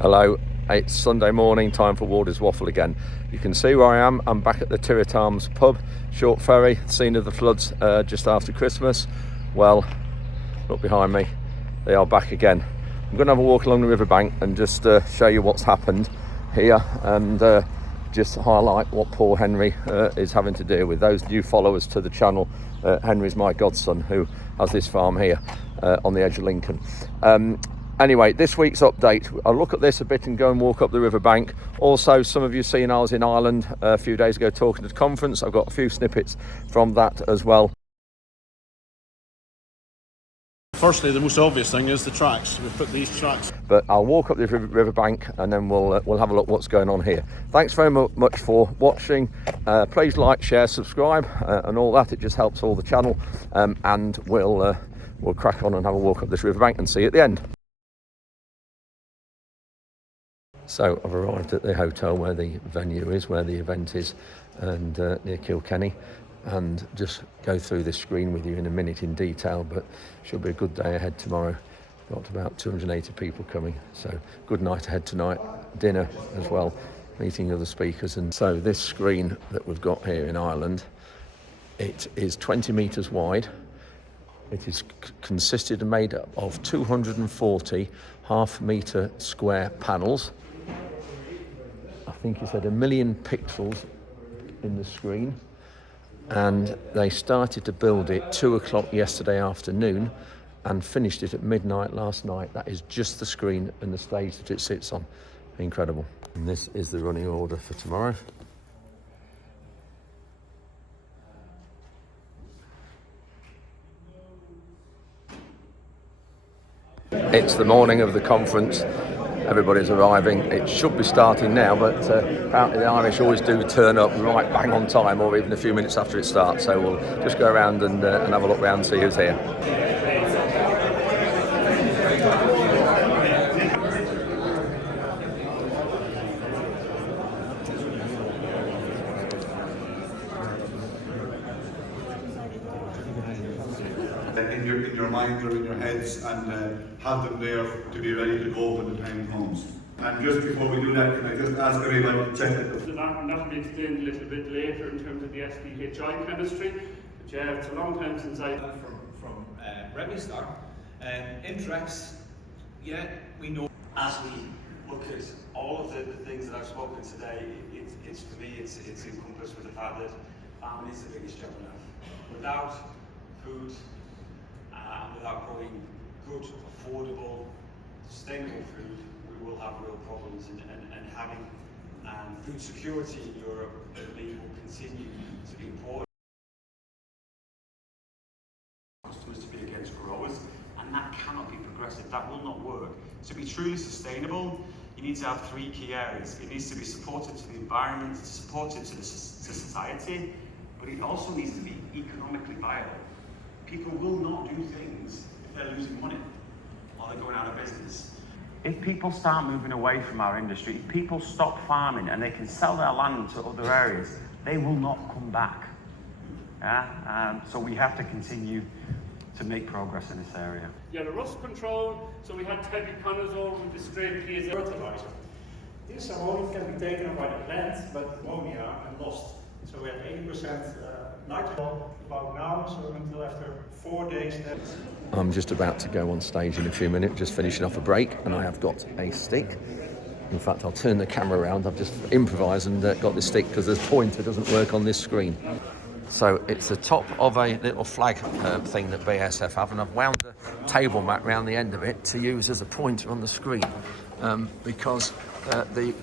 Hello, it's Sunday morning, time for Warder's Waffle again. You can see where I am. I'm back at the Tirett Arms pub, Short Ferry, scene of the floods just after Christmas. Well, look behind me, they are back again. I'm going to have a walk along the riverbank and just show you what's happened here and just highlight what poor Henry is having to deal with. Those new followers to the channel, Henry's my godson who has this farm here on the edge of Lincoln. Anyway, this week's update, I'll look at this a bit and go and walk up the riverbank. Also, some of you seen I was in Ireland a few days ago talking at a conference. I've got a few snippets from that as well. Firstly, the most obvious thing is the tracks. We've put these tracks. But I'll walk up the riverbank and then we'll have a look what's going on here. Thanks very much for watching. Please like, share, subscribe and all that. It just helps all the channel. And we'll crack on and have a walk up this riverbank and see you at the end. So I've arrived at the hotel where the venue is, where the event is, and near Kilkenny, and just go through this screen with you in a minute in detail, but should be a good day ahead tomorrow. Got about 280 people coming, so good night ahead tonight, dinner as well, meeting other speakers. And so this screen that we've got here in Ireland, it is 20 metres wide. It is consisted and made up of 240 half-metre square panels. I think he said 1 million pixels in the screen, and they started to build it 2 o'clock yesterday afternoon and finished it at midnight last night. That is just the screen and the stage that it sits on. Incredible. And this is the running order for tomorrow. It's the morning of the conference. Everybody's arriving. It should be starting now, but apparently the Irish always do turn up right bang on time, or even a few minutes after it starts. So we'll just go around and have a look around and see who's here. In your mind or in your heads, and have them there to be ready to go when the time comes. And just before we do that, can I just ask everybody to check it? That will be explained a little bit later in terms of the SDHI chemistry. But yeah, it's a long time since I... From Revistar, Intrex, yeah, we know. As we look at all of the things that I've spoken today, it's for me, it's encompassed with the fact that family is the biggest job on earth. Without food, and without growing good, affordable, sustainable food, we will have real problems. And having food security in Europe, I believe, will continue to be important. Customers to be against growers, and that cannot be progressive. That will not work. To be truly sustainable, you need to have 3 key areas. It needs to be supportive to the environment, supportive to society, but it also needs to be economically viable. People will not do things if they're losing money or they're going out of business. If people start moving away from our industry, if people stop farming and they can sell their land to other areas, they will not come back. So we have to continue to make progress in this area. Yeah, the rust control, so we had tebuconazole with the straight piezo. Fertilizer. This ammonia can be taken up by the plant, but ammonia and lost. So we have 80% nitrogen about now, so until after 4 days. I'm just about to go on stage in a few minutes, just finishing off a break, and I have got a stick. In fact, I'll turn the camera around. I've just improvised and got this stick because this pointer doesn't work on this screen. So it's the top of a little flag thing that BASF have, and I've wound the table mat around the end of it to use as a pointer on the screen because the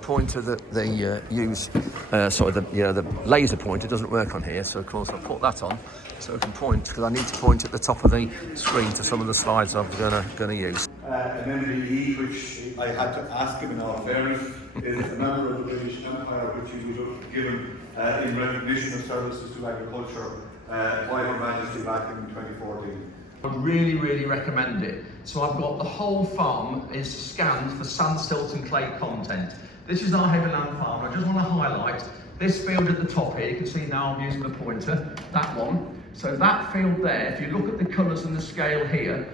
pointer that they use, the laser pointer doesn't work on here. So of course I'll put that on so I can point, because I need to point at the top of the screen to some of the slides I'm gonna use. An MBE, which I had to ask him in all fairness, is a member of the British Empire, which he was given in recognition of services to agriculture by Her Majesty back in 2014. I would really recommend it. So I've got the whole farm is scanned for sand, silt and clay content. This is our HEATHLAND farm. I just want to highlight this field at the top here. You can see now I'm using the pointer, that one. So that field there, if you look at the colours and the scale here,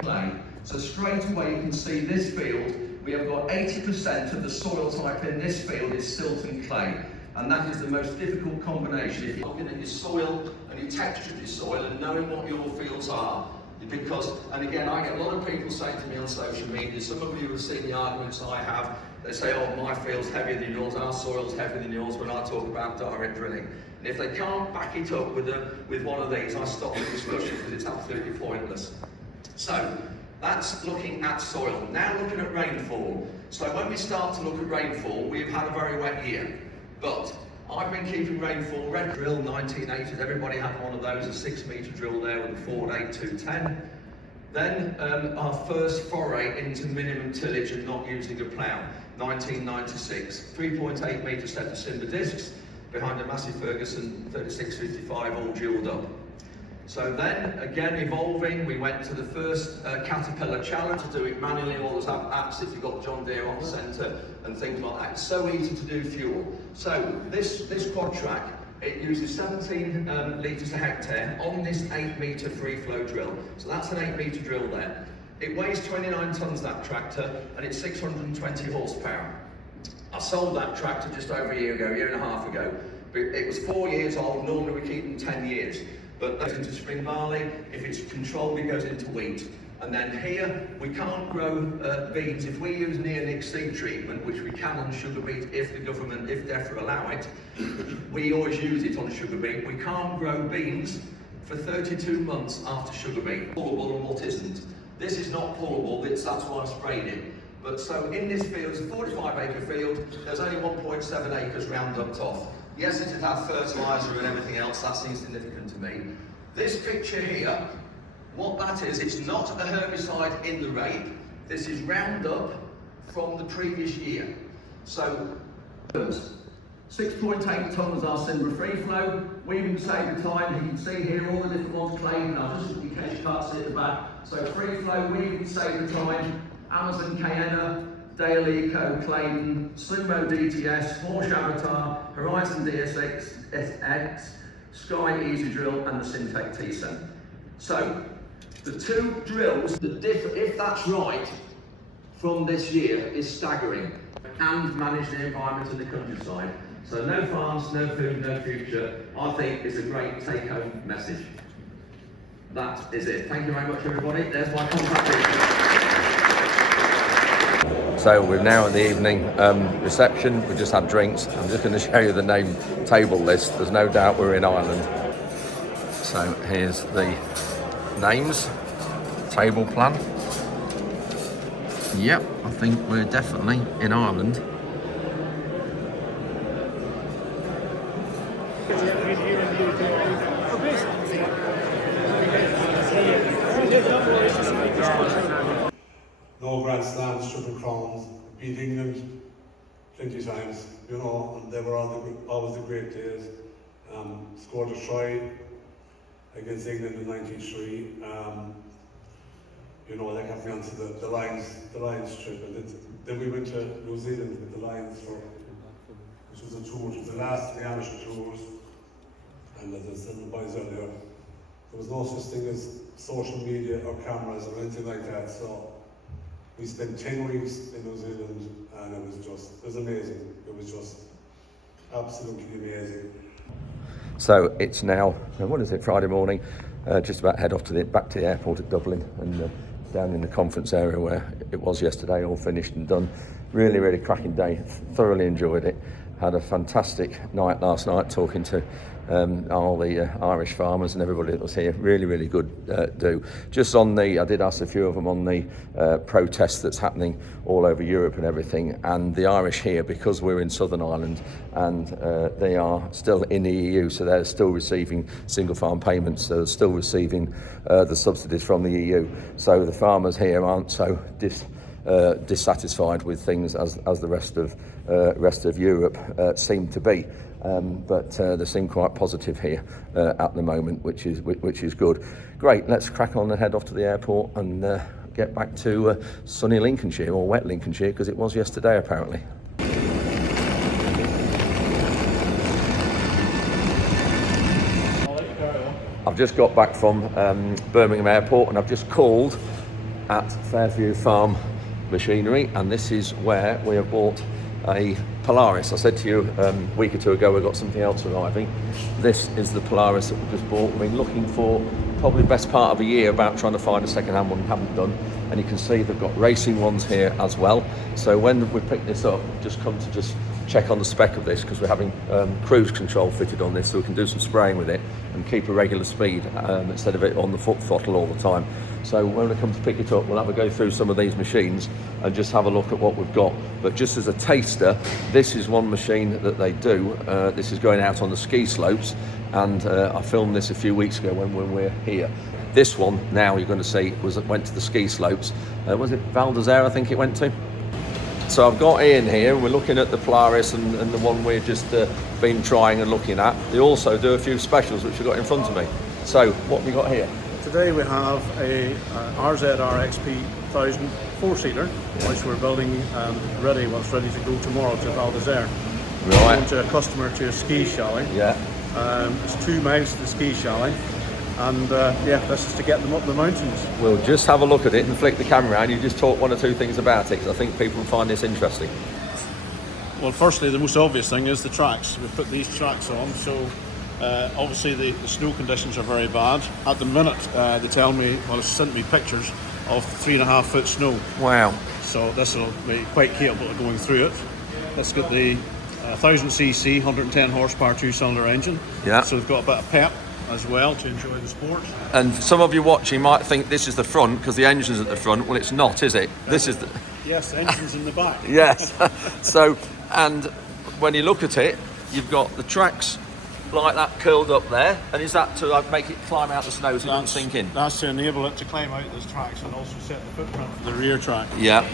so straight away you can see this field we have got 80% of the soil type in this field is silt and clay. And that is the most difficult combination. If you're looking at your soil and your texture of your soil and knowing what your fields are, because, and again, I get a lot of people saying to me on social media, some of you have seen the arguments I have, they say, oh, my field's heavier than yours, our soil's heavier than yours when I talk about direct drilling. And if they can't back it up with one of these, I stop the discussion because it's absolutely pointless. So, that's looking at soil. Now looking at rainfall. So when we start to look at rainfall, we've had a very wet year. But I've been keeping rainfall red drill 1980s. Everybody had one of those, a 6 metre drill there with a Ford 8210. Then our first foray into minimum tillage and not using a plough, 1996. 3.8 metre set of Simba discs behind a massive Ferguson 3655 all jewelled up. So then, again evolving, we went to the first Caterpillar Challenge to do it manually. All those apps if you've got John Deere on centre and things like that. It's so easy to do fuel. So this quad track, it uses 17 litres a hectare on this 8 metre free flow drill. So that's an 8 metre drill there. It weighs 29 tonnes, that tractor, and it's 620 horsepower. I sold that tractor just over a year and a half ago. It was 4 years old, normally we keep them 10 years. But that goes into spring barley. If it's controlled, it goes into wheat. And then here, we can't grow beans. If we use neonic seed treatment, which we can on sugar beet if the government, if DEFRA allow it, we always use it on sugar beet. We can't grow beans for 32 months after sugar beet. Pullable and what isn't. This is not pullable, that's why I sprayed it. But so in this field, it's a 45 acre field, there's only 1.7 acres roundup off. Yes, it has fertiliser and everything else, that seems significant to me. This picture here, what that is, it's not a herbicide in the rape, this is Roundup from the previous year. So, 6.8 tonnes are Simba free flow, weaving save the time, you can see here all the different ones claimed, now just in case you can't see at the back. So free flow, weaving save the time, Amazon Cayenne, Dale Eco, Clayton, Sumo DTS, Porsche Avatar, Horizon DSX, Sky Easy Drill and the Syntec T-Sen. So, the two drills, the differ, if that's right, from this year is staggering and manage the environment in the countryside. So no farms, no food, no future, I think is a great take-home message. That is it. Thank you very much everybody. There's my contact details. So we're now at the evening reception. We just had drinks. I'm just going to show you the name table list. There's no doubt we're in Ireland. So here's the names, table plan. Yep, I think we're definitely in Ireland. No Grand Slams, Triple Crowns, beat England plenty times, you know, and they were always the great days. Scored a try against England in '93. You know, that got me onto the Lions trip, and then we went to New Zealand with the Lions which was a tour, it was the last of the amateur tours, and as I said to the boys earlier, there was no such thing as social media or cameras or anything like that, so we spent 10 weeks in New Zealand and it was amazing. It was just absolutely amazing. So it's now, what is it, Friday morning, just about head off back to the airport at Dublin and down in the conference area where it was yesterday, all finished and done. Really, really cracking day, thoroughly enjoyed it. Had a fantastic night last night talking to all the Irish farmers and everybody that was here. Really, really good do. Just on I did ask a few of them on the protest that's happening all over Europe and everything, and the Irish here, because we're in Southern Ireland and they are still in the EU, so they're still receiving single farm payments, so they're still receiving the subsidies from the EU. So the farmers here aren't so dissatisfied with things as the rest of Europe seem to be. But they seem quite positive here at the moment, which is good. Great, let's crack on and head off to the airport and get back to sunny Lincolnshire, or wet Lincolnshire, because it was yesterday apparently. I've just got back from Birmingham Airport and I've just called at Fairview Farm machinery, and this is where we have bought a Polaris. I said to you a week or two ago we've got something else arriving. This is the Polaris that we just bought. We've been looking for probably the best part of a year about trying to find a second-hand one, haven't done. And you can see they've got racing ones here as well. So when we pick this up, just come to just check on the spec of this, because we're having cruise control fitted on this, so we can do some spraying with it and keep a regular speed instead of it on the foot throttle all the time. So when we come to pick it up, we'll have a go through some of these machines and just have a look at what we've got. But just as a taster, this is one machine that they do. This is going out on the ski slopes, and I filmed this a few weeks ago when we were here. This one now you're going to see went to the ski slopes. Was it Val d'Isère, I think it went to? So I've got Ian here, and we're looking at the Polaris and the one we've just been trying and looking at. They also do a few specials which we've got in front of me. So what have we got here? Today we have a RZR XP 1000 4-seater, which we're building and ready to go tomorrow to Val d'Isère. Right. We're going to a customer to a ski chalet. Yeah. It's 2 miles to the ski chalet, and yeah, this is to get them up the mountains. We'll just have a look at it and flick the camera around. You just talk 1 or 2 things about it, because I think people will find this interesting. Well, firstly, the most obvious thing is the tracks. We've put these tracks on, so obviously the snow conditions are very bad. At the minute, they tell me, well, it's sent me pictures of 3.5 foot snow. Wow. So this will be quite capable of going through it. Let's get the 1000cc, 110 horsepower 2-cylinder engine. Yeah. So we've got a bit of pep as well to enjoy the sport. And some of you watching might think this is the front because the engine's at the front. Well, it's not, is it? This is the... Yes, the engine's in the back. Yes. So, and when you look at it, you've got the tracks like that curled up there, and is that to make it climb out the snow so it doesn't sink in? That's to enable it to climb out those tracks and also set the footprint for the rear track. Yeah.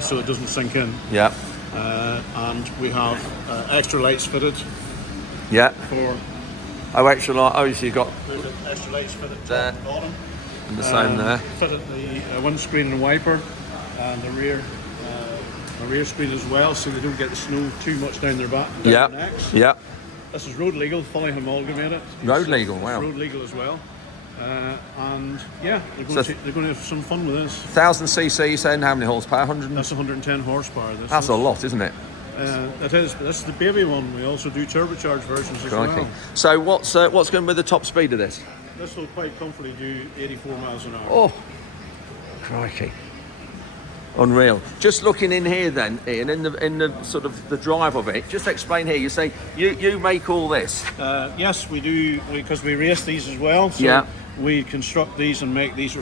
So it doesn't sink in. Yeah. And we have extra lights fitted. Yeah. For extra light. Oh, so you've got extra lights fitted there, top and bottom. And the same there. Fitted the windscreen and wiper, and the rear screen as well, so they don't get the snow too much down their back. Down their necks. Yeah. This is road legal, fully amalgamated. Road legal, wow. Road legal as well. And yeah, they're going to have some fun with this. 1000cc, saying how many horsepower? 100? That's 110 horsepower. That's a lot, isn't it? It is, but this is the baby one. We also do turbocharged versions as well. So what's going to be the top speed of this? This will quite comfortably do 84 miles an hour. Oh, crikey. Unreal. Just looking in here then, Ian, in the sort of the drive of it, just explain here, you say you make all this? Yes, we do, because we race these as well. So yeah. We construct these and make these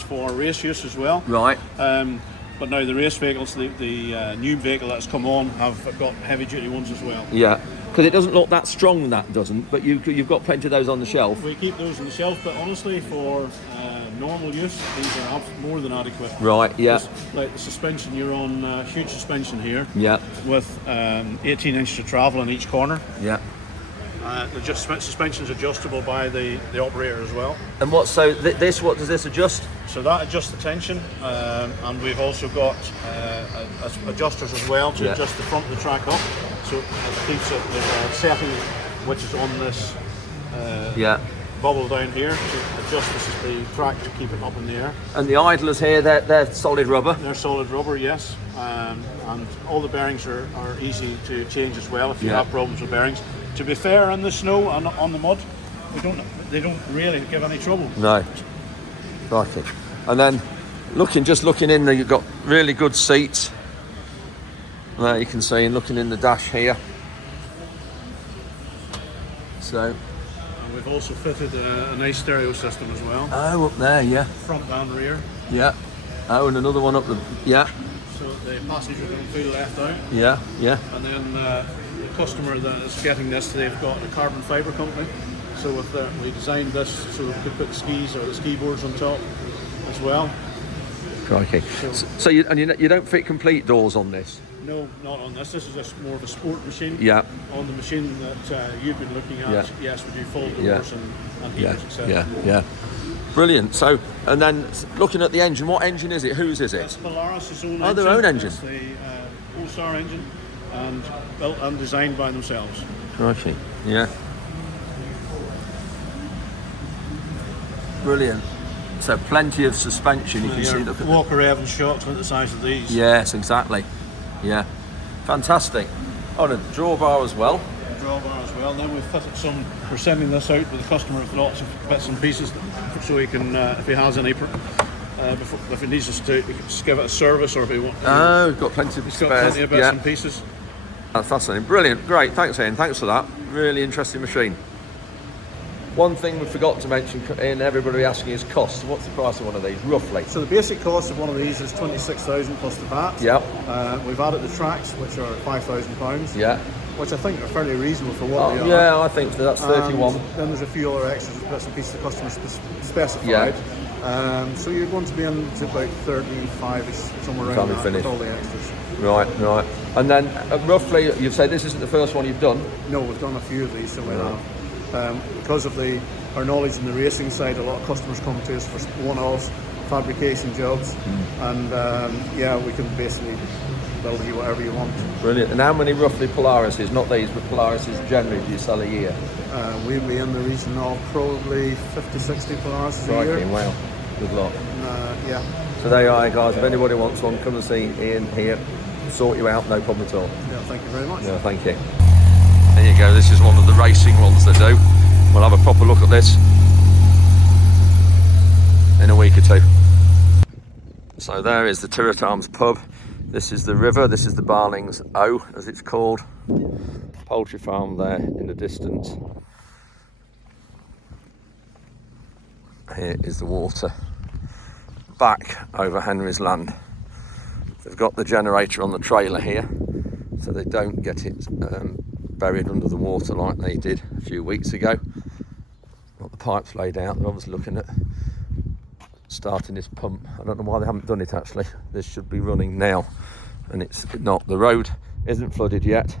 for race use as well. Right. But now the race vehicles, the new vehicle that's come on, have got heavy duty ones as well. Yeah. Because it doesn't look that strong, that doesn't, but you've got plenty of those on the shelf. We keep those on the shelf, but honestly, for normal use, these are more than adequate. Right, yeah. Like the suspension, you're on huge suspension here. Yeah. With 18 inches of travel in each corner. Yeah. The suspension's adjustable by the operator as well. And what does this adjust? So that adjusts the tension, and we've also got adjusters as well to adjust the front of the track up. So it keeps it, there's a setting which is on this bubble down here to adjust the track to keep it up in the air. And the idlers here, they're solid rubber? They're solid rubber, yes. And all the bearings are easy to change as well if you have problems with bearings. To be fair, in the snow and on the mud, they don't really give any trouble. No. Crikey. And then just looking in there, you've got really good seats. There you can see, and looking in the dash here. So. And we've also fitted a nice stereo system as well. Oh, up there, yeah. Front and rear. Yeah. Oh, and another one up the, So the passengers don't feel left out. Yeah, yeah. And then the customer that is getting this, they've got a carbon fibre company. So we designed this so we could put skis or the ski boards on top as well. Crikey. So you don't fit complete doors on this? No, not on this. This is just more of a sport machine. Yeah. On the machine that you've been looking at, yes, we do full doors and heaters, etc. Yeah. Brilliant. So, and then looking at the engine, what engine is it? Whose is it? It's Polaris' own engine. Oh, their own engine. It's the Polaris engine, and built and designed by themselves. Crikey. Yeah. Brilliant. So plenty of suspension. You can see the Walker Evans shocks about the size of these. Yes, exactly. Yeah, fantastic. Oh, and a drawbar as well. Drawbar as well. Then we've fitted some. We're sending this out with the customer with lots of bits and pieces, so he can, if he has any, if he needs us to, he can just give it a service, or if he wants. Oh, we've got plenty of He's spares. got plenty of bits and pieces. That's fascinating. Brilliant. Great. Thanks, Ian. Thanks for that. Really interesting machine. One thing we forgot to mention, Ian, everybody asking is cost. What's the price of one of these, roughly? So the basic cost of one of these is 26,000 plus the VAT. Yep. We've added the tracks, which are £5,000. Yeah. Which I think are fairly reasonable for what they are. Yeah, I think that's 31. Then there's a few other extras, bits and pieces the customer specified. Yeah. So you're going to be into about 35-ish, somewhere around that, with all the extras. Right. And then roughly, you've said this isn't the first one you've done? No, we've done a few of these, so we have. Because of our knowledge in the racing side, a lot of customers come to us for one-off fabrication jobs, and we can basically build you whatever you want. Brilliant. And how many roughly Polarises, not these, but Polarises generally do you sell a year? We'll be in the region of probably 50-60 Polarises a year. Wow, good luck. Yeah. So there you are, guys. If anybody wants one, come and see Ian here. Sort you out, no problem at all. Yeah, thank you very much. Yeah, thank you. There you go, this is one of the racing ones they do. We'll have a proper look at this in a week or two. So there is the Turret Arms pub. This is the river, this is the Barlings O, as it's called. Poultry farm there in the distance. Here is the water back over Henry's land. They've got the generator on the trailer here, so they don't get it buried under the water like they did a few weeks ago. Got the pipes laid out. They're obviously looking at starting this pump. I don't know why they haven't done it actually. This should be running now, and it's not. The road isn't flooded yet.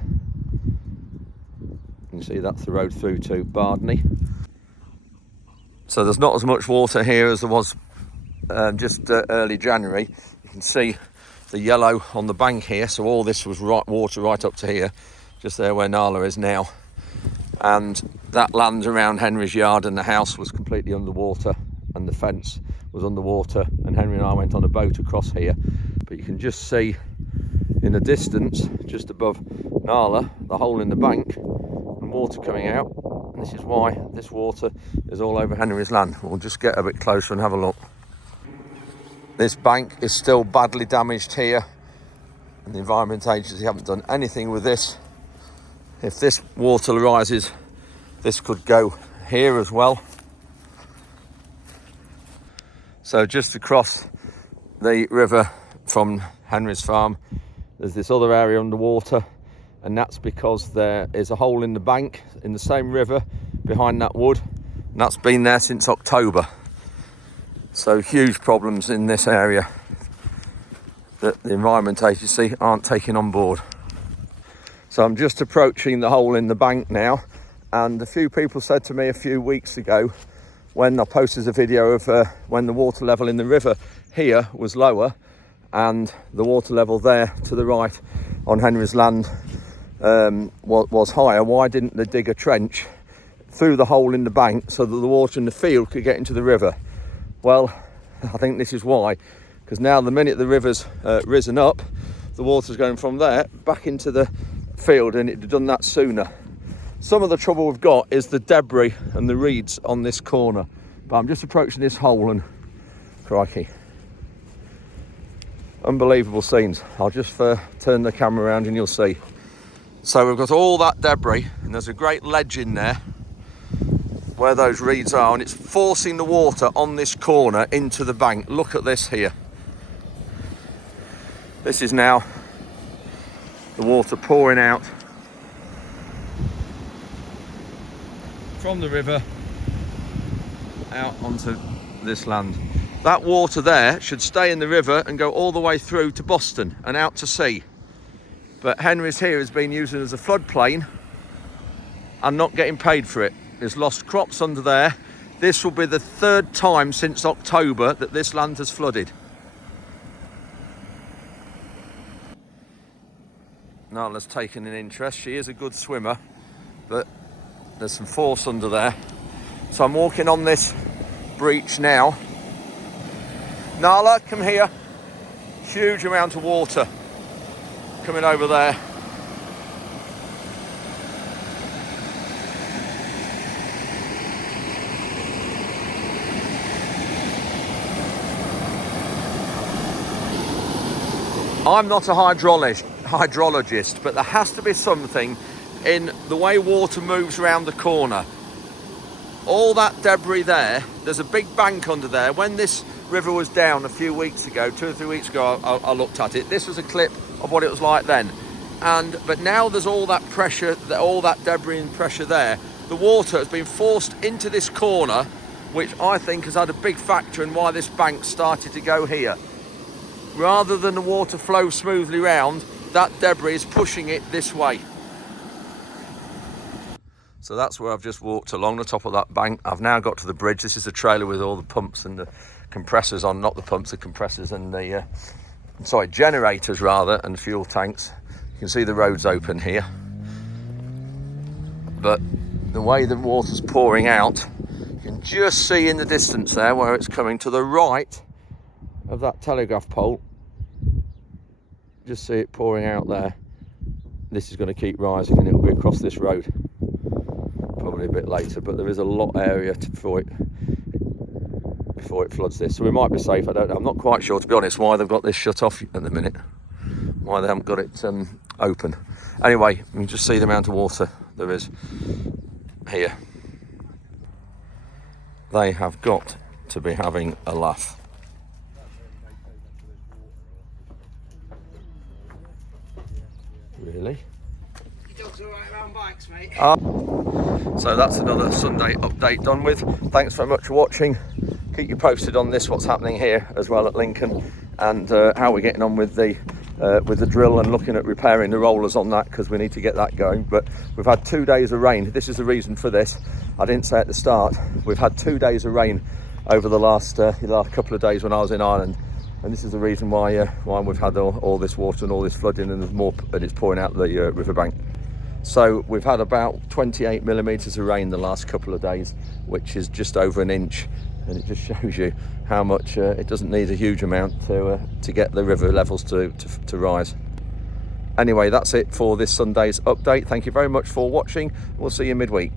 You can see that's the road through to Bardney. So there's not as much water here as there was just early January. You can see the yellow on the bank here, so all this was water right up to here, just there where Nala is now. And that land around Henry's yard and the house was completely underwater, and the fence was underwater, and Henry and I went on a boat across here. But you can just see in the distance, just above Nala, the hole in the bank and water coming out. And this is why this water is all over Henry's land. We'll just get a bit closer and have a look. This bank is still badly damaged here, and the Environment Agency haven't done anything with this. If this water rises, this could go here as well. So just across the river from Henry's farm, there's this other area underwater, and that's because there is a hole in the bank in the same river behind that wood, and that's been there since October. So huge problems in this area that the Environment Agency aren't taking on board. So I'm just approaching the hole in the bank now, and a few people said to me a few weeks ago, when I posted a video of when the water level in the river here was lower and the water level there to the right on Henry's land was higher, why didn't they dig a trench through the hole in the bank so that the water in the field could get into the river? Well, I think this is why, because now the minute the river's risen up, the water's going from there back into the field, and it'd have done that sooner. Some of the trouble we've got is the debris and the reeds on this corner, but I'm just approaching this hole and crikey, unbelievable scenes. I'll just turn the camera around and you'll see. So we've got all that debris, and there's a great ledge in there where those reeds are, and it's forcing the water on this corner into the bank. Look at this here. This is now the water pouring out from the river out onto this land. That water there should stay in the river and go all the way through to Boston and out to sea. But Henry's here has been used as a floodplain and not getting paid for it. There's lost crops under there. This will be the third time since October that this land has flooded. Nala's taken an interest. She is a good swimmer, but there's some force under there. So I'm walking on this breach now, Nala, come here. Huge amount of water coming over there. I'm not a hydrologist, but there has to be something in the way water moves around the corner. All that debris there, there's a big bank under there. When this river was down a few weeks ago, 2 or 3 weeks ago, I looked at it. This was a clip of what it was like then. But now there's all that pressure, all that debris and pressure there. The water has been forced into this corner, which I think has had a big factor in why this bank started to go here. Rather than the water flow smoothly round, that debris is pushing it this way. So that's where I've just walked along the top of that bank. I've now got to the bridge. This is the trailer with all the pumps and the compressors on, not the pumps, the compressors and the, generators rather, and fuel tanks. You can see the road's open here. But the way the water's pouring out, you can just see in the distance there where it's coming to the right of that telegraph pole. Just see it pouring out there. This is going to keep rising and it'll be across this road probably a bit later, but there is a lot of area before it floods this, so we might be safe. I don't know, I'm not quite sure, to be honest, why they've got this shut off at the minute, why they haven't got it open. Anyway, you can just see the amount of water there is here. They have got to be having a laugh. Really? Your dog's all right around bikes, mate. So that's another Sunday update done with. Thanks very much for watching. Keep you posted on this, what's happening here as well at Lincoln, and how we're getting on with the drill and looking at repairing the rollers on that, because we need to get that going. But we've had 2 days of rain. This is the reason for this. I didn't say at the start. We've had 2 days of rain over the last couple of days when I was in Ireland. And this is the reason why we've had all this water and all this flooding, and there's more, and it's pouring out the riverbank. So we've had about 28 millimetres of rain the last couple of days, which is just over an inch, and it just shows you how much it doesn't need a huge amount to get the river levels to rise. Anyway, that's it for this Sunday's update. Thank you very much for watching. We'll see you midweek.